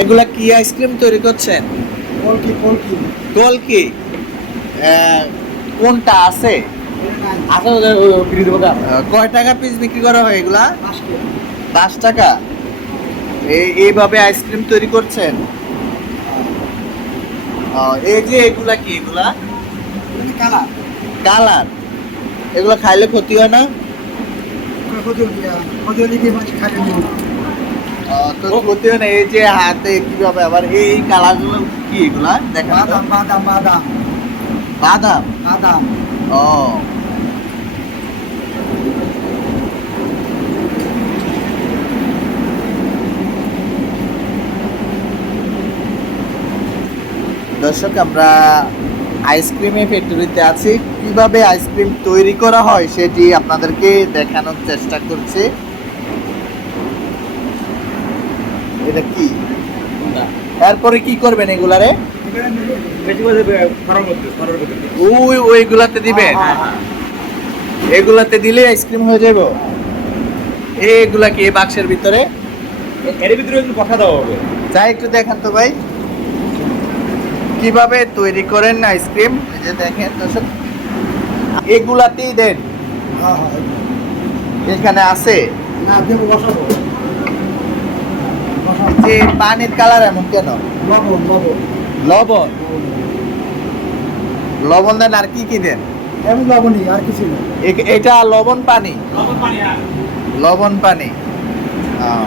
এগুলা কি আইসক্রিম তৈরি করছেন? কলকি কলকি কলকি কোনটা আছে? কয় টাকা পিস বিক্রি করা হয় এগুলা? পাঁচ টাকা। এই এইভাবে আইসক্রিম তৈরি করছেন? এই যে এগুলা কি এগুলা? কালা কালার। এগুলো খাইলে ক্ষতি হয় না? কত লিখে মাছ খাটে আহ, তো ক্ষতি এই যে হাতে কীভাবে আবার এই এই কালারগুলো কি এগুলা? দেখা বাদাম বাদাম বাদাম। বাদাম? বাদাম। ও। দর্শক আমরা আইসক্রিমের ফ্যাক্টরিতে আছি। কীভাবে আইসক্রিম তৈরি করা হয় সেটি আপনাদেরকে দেখানোর চেষ্টা করছি। এটা কি? এরপরে কি করবেন এগুলারে? ওই ওইগুলাতে দিবেন? এগুলাতে দিলে আইসক্রিম হয়ে যাব এগুলা কি এই বাক্সের ভিতরে? এর ভিতরে একটু কথা দেওয়া হবে যাই একটু দেখান তো ভাই। কীভাবে তৈরি করেন আইসক্রিম? যে দেখেন দর্শক এগুলাতেই দেন। হ্যাঁ হ্যাঁ এখানে আছে? না বসাবো। যে পানির কালার এমন কেন? লবণ লবণ। দেন আর কি কি দেন? আমি লবণই আর কিছু না। এটা লবণ পানি? লবণ পানি লবণ পানি। আহ,